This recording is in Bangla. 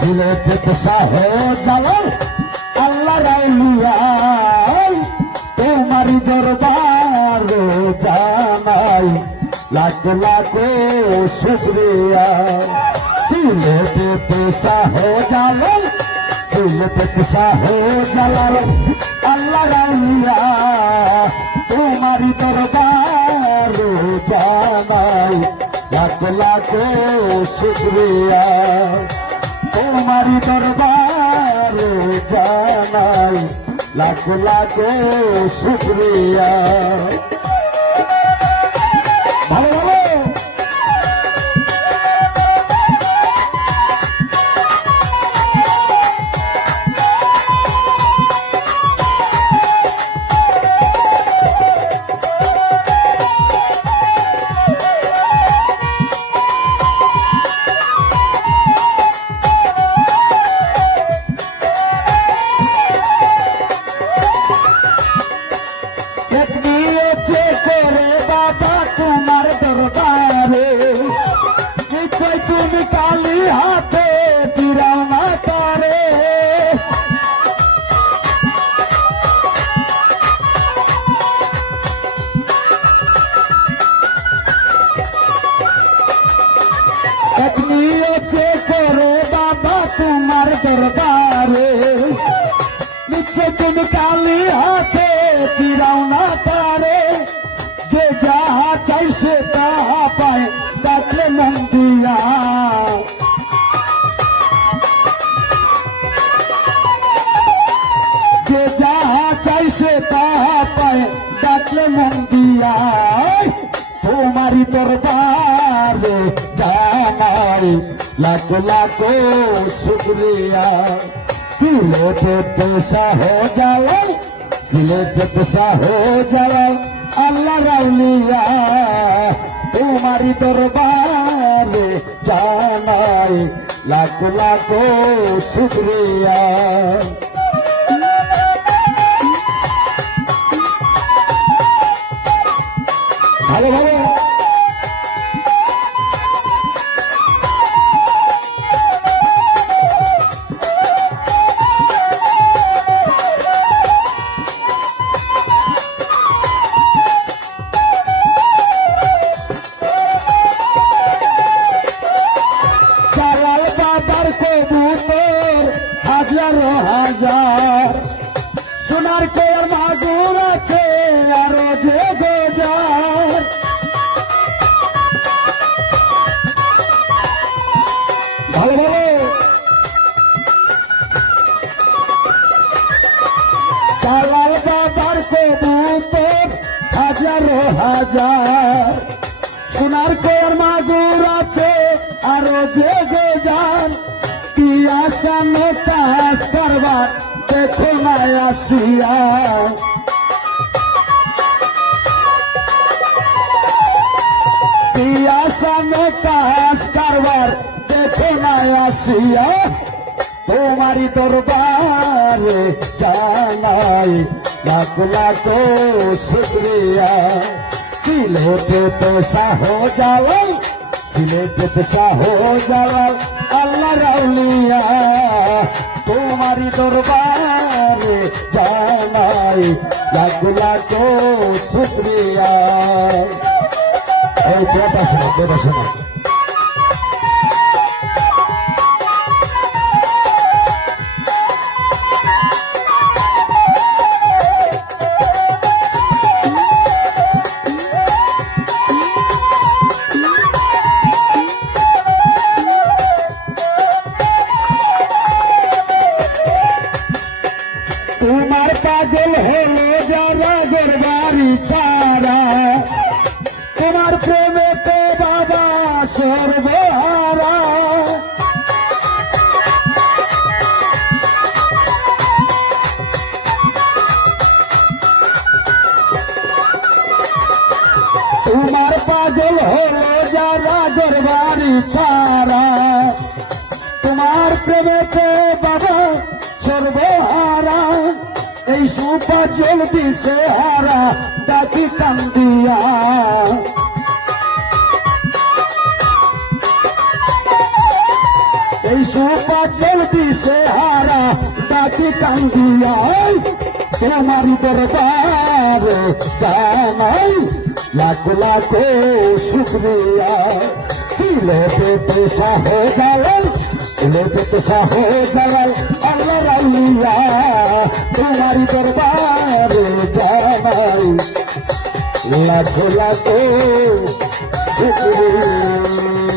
সিলেটের শাহ জালাল আল্লাহ রাউলিয়া তোমার দরবার জানাই লাখ লাখ শুকরিয়া। সিলেটের শাহ জালাল সিলেটের শাহ জালাল আল্লাহ রাউলিয়া তোমার দরবার জানাই লাখ লাখ শুকরিয়া। তোমার দরবার জানাই লাখ লাখ শুকরিয়া। ভালো ভালো তুমি কালী হাতে দিরাও না তারে। নিয়েছে করে বাবা তোমার দরবারে নিশ্চয় তুমি কালী হাতে দিরাও না তারে। যে যাহা চাইছে তাহা পায় ডাকলে মন দিয়া। যে যাহা চাইছে তাহা পায় ডাকলে মন দিয়া। তোমারই দরবারে জানাই লাখ লাখ শুকরিয়া। সিলেটের শাহ জালাল সিলেটের শাহ জালাল আল্লাহ রাউলিয়া তোমারই দরবারে জানাই লাখ লাখ শুকরিয়া। ভালো ভালো হাজারো হাজার সোনার কোয়ার মাগুর আছে আরো যে গোজার। ভালো ভালো জালাল বাবার কবুতর হাজারো হাজার সোনার কোয়ার মাগুর আছে আরো যে গোজার। আসানো কাজ করবার দেখো না আসিয়া। আসানো কাজ করবার দেখো না আসিয়া। তোমারই দরবারে জানাই লাখ লাখ শুকরিয়া। সিলেটের শাহ জালাল সিলেটের শাহ জালাল আল্লাহ রাউলিয়া তোমারই দরবারে জানাই লাখ লাখ শুকরিয়া। এই বেটা শোনা তোমার পাগল হলো যারা দরবারি ছাড়া তোমার প্রেমে তো বাবা সর্বহারা। তোমার পাগল হলো যারা দরবারি ছাড়া তোমার প্রেমে তো বাবা সর্বহারা। এই সুপা জল দিছে হারা ডাকি কান্দিয়া। এই সুপাচল দিশে হারা ডাকি কান্দিয়া তোমারি দরবারে জানাই লাখ লাখ শুক্রিয়া সিলেটে শাহ জালাল সিলেটে শাহ জালাল আল্লাহ রাউলিয়া তোমারি দরবারে জানাই লাখ লাখ শুক্রিয়া